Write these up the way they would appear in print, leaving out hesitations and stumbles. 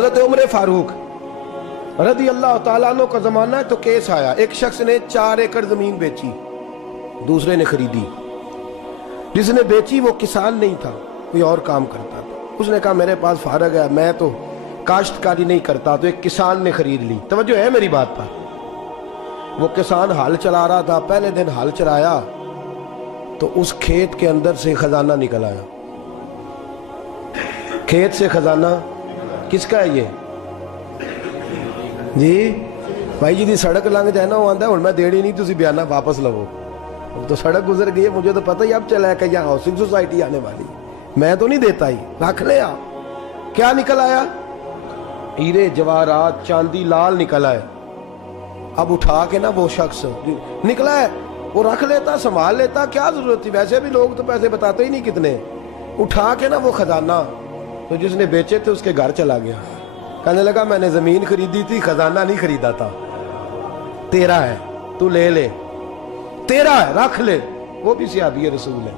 حضرت عمر فاروق رضی اللہ تعالیٰ عنہ کا زمانہ ہے تو کیس آیا، ایک شخص نے 4 ایکڑ زمین بیچی، دوسرے نے خریدی۔ جس نے بیچی وہ کسان نہیں تھا، کوئی اور کام کرتا تھا۔ اس نے کہا میرے پاس فارغ ہے، میں تو کاشتکاری نہیں کرتا، تو ایک کسان نے خرید لی۔ توجہ ہے میری بات پر؟ وہ کسان ہل چلا رہا تھا، پہلے دن ہل چلایا تو اس کھیت کے اندر سے خزانہ نکل آیا۔ کھیت سے خزانہ کس کا ہے یہ؟ جی بھائی جی دی سڑک لنگ جائے نا وہ آندہ ہے ہن میں دیڑی نہیں تسی بیانہ واپس لو، تو سڑک گزر گئی ہے، مجھے تو پتہ ہی اب چلا ہے کہ یہاں ہاؤسنگ سوسائٹی آنے والی، میں تو نہیں دیتا ہی، رکھ لے آپ۔ کیا نکل آیا؟ ہیرے جواہرات چاندی لال نکل آئے۔ اب اٹھا کے نا وہ شخص نکلا ہے وہ رکھ لیتا، سنبھال لیتا، کیا ضرورت تھی؟ ویسے بھی لوگ تو پیسے بتاتے ہی نہیں کتنے۔ اٹھا کے نا وہ خزانہ تو جس نے بیچے تھے اس کے گھر چلا گیا، کہنے لگا میں نے زمین خریدی تھی، خزانہ نہیں خریدا تھا، تیرا ہے، تو لے لے، تیرا ہے، رکھ لے۔ وہ بھی صحابی رسول ہے،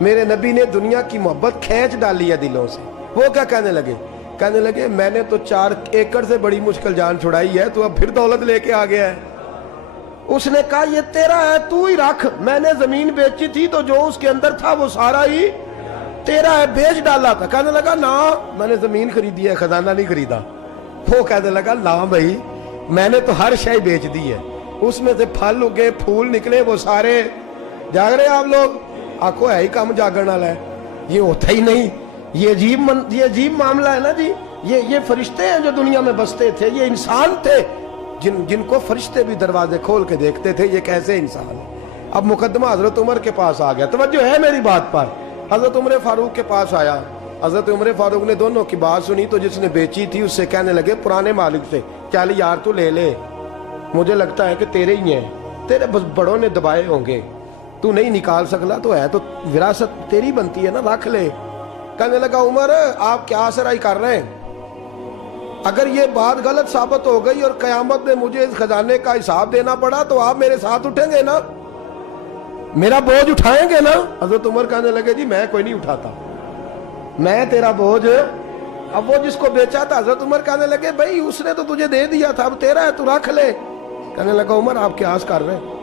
میرے نبی نے دنیا کی محبت کھینچ ڈالی ہے دلوں سے۔ وہ کیا کہنے لگے؟ کہنے لگے میں نے تو 4 ایکڑ سے بڑی مشکل جان چھڑائی ہے، تو اب پھر دولت لے کے آ گیا ہے۔ اس نے کہا یہ تیرا ہے، تو ہی رکھ، میں نے زمین بیچی تھی تو جو اس کے اندر تھا وہ سارا ہی تیرا ہے، بیچ ڈالا تھا۔ کہنے لگا نا میں نے زمین خریدی ہے، خزانہ نہیں خریدا۔ وہ کہنے لگا نا بھائی میں نے تو ہر شے بیچ دی ہے، اس میں سے پھل اگے، پھول نکلے، وہ سارے۔ جاگ رہے آپ لوگ؟ آنکھوں ہے ہی کم جاگرن والا ہے، یہ ہوتا ہی نہیں۔ یہ عجیب معاملہ ہے نا جی۔ یہ فرشتے ہیں جو دنیا میں بستے تھے، یہ انسان تھے جن کو فرشتے بھی دروازے کھول کے دیکھتے تھے یہ کیسے انسان ہے۔ اب مقدمہ حضرت عمر کے پاس آ گیا، توجہ ہے میری بات پر؟ حضرت عمر فاروق کے پاس آیا، حضرت عمر فاروق نے دونوں کی بات سنی تو جس نے بیچی تھی اس سے کہنے لگے پرانے مالک سے، چل یار تو لے لے، مجھے لگتا ہے کہ تیرے ہی ہیں، تیرے بس بڑوں نے دبائے ہوں گے، تو نہیں نکال سکلا، تو ہے تو وراثت تیری بنتی ہے نا، رکھ لے۔ کہنے لگا عمر آپ کیا آسرائی کر رہے ہیں؟ اگر یہ بات غلط ثابت ہو گئی اور قیامت میں مجھے اس خزانے کا حساب دینا پڑا تو آپ میرے ساتھ اٹھیں گے نا، میرا بوجھ اٹھائیں گے نا؟ حضرت عمر کہنے لگے جی میں کوئی نہیں اٹھاتا، میں تیرا بوجھ۔ اب وہ جس کو بیچا تھا حضرت عمر کہنے لگے بھائی اس نے تو تجھے دے دیا تھا، اب تیرا ہے تو رکھ لے۔ کہنے لگا عمر آپ قیاس کر رہے ہیں،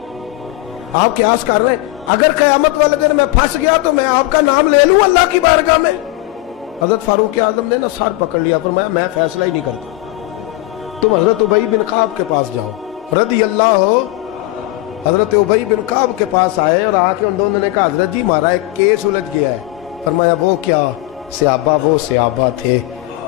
آپ قیاس کر رہے ہیں، اگر قیامت والے دن میں پھنس گیا تو میں آپ کا نام لے لوں اللہ کی بارگاہ میں؟ حضرت فاروق اعظم نے نا سر پکڑ لیا، فرمایا میں فیصلہ ہی نہیں کرتا، تم حضرت ابی بن کعب کے پاس جاؤ رضی اللہ ہو۔ حضرت ابی بن کعب کے پاس آئے اور آ کے ان دونوں نے کہا حضرت جی ہمارا ایک کیس الجھ گیا ہے۔ فرمایا وہ کیا؟ صحابہ وہ صحابہ تھے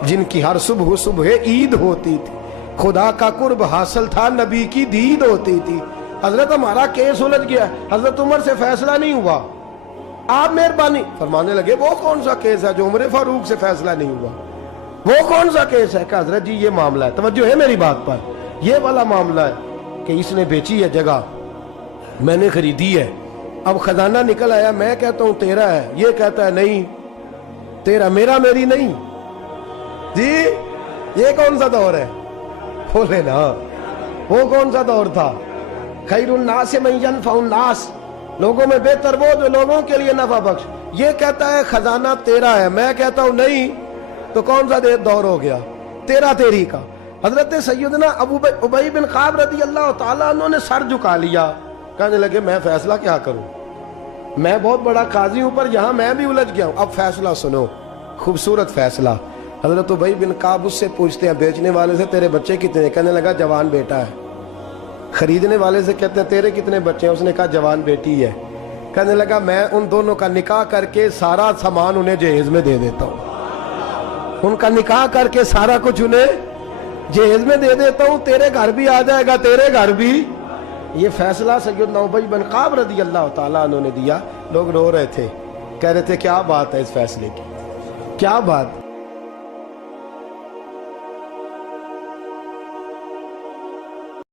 جن کی ہر صبح عید ہوتی تھی، خدا کا قرب حاصل تھا، نبی کی دید ہوتی تھی۔ حضرت ہمارا کیس الجھ گیا، حضرت عمر سے فیصلہ نہیں ہوا، آپ مہربانی۔ فرمانے لگے وہ کون سا کیس ہے جو عمر فاروق سے فیصلہ نہیں ہوا؟ وہ کون سا کیس ہے؟ کہ حضرت جی یہ معاملہ ہے، توجہ ہے میری بات پر، یہ والا معاملہ ہے کہ اس نے بیچی ہے جگہ، میں نے خریدی ہے، اب خزانہ نکل آیا، میں کہتا ہوں تیرا ہے، یہ کہتا ہے نہیں تیرا، میرا میری نہیں۔ جی یہ کون سا دور ہے؟ بولے نا وہ کون سا دور تھا؟ خیر الناس من ینفع الناس، لوگوں میں بہتر وہ جو لوگوں کے لیے نفع بخش۔ یہ کہتا ہے خزانہ تیرا ہے، میں کہتا ہوں نہیں، تو کون سا دور ہو گیا؟ تیرا تیری کا۔ حضرت سیدنا ابی بن کعب رضی اللہ تعالیٰ عنہ نے سر جھکا لیا، کہنے لگے میں فیصلہ کیا کروں، میں بہت بڑا قاضی ہوں پر یہاں میں بھی الجھ گیا ہوں۔ اب فیصلہ سنو، خوبصورت فیصلہ۔ حضرت ابی بن کعب اس سے پوچھتے ہیں بیچنے والے سے تیرے بچے کتنے؟ کہنے لگا جوان بیٹا ہے۔ خریدنے والے سے کہتے ہیں تیرے کتنے بچے ہیں؟ اس نے کہا جوان بیٹی ہے۔ کہنے لگا میں ان دونوں کا نکاح کر کے سارا سامان انہیں جہیز میں دے دیتا ہوں، ان کا نکاح کر کے سارا کچھ انہیں جہیز میں دے دیتا ہوں، تیرے گھر بھی آ جائے گا، تیرے گھر بھی۔ یہ فیصلہ سیدنا ابی بن کعب رضی اللہ تعالیٰ عنہ نے دیا۔ لوگ رو رہے تھے، کہہ رہے تھے کیا بات ہے اس فیصلے کی، کیا بات۔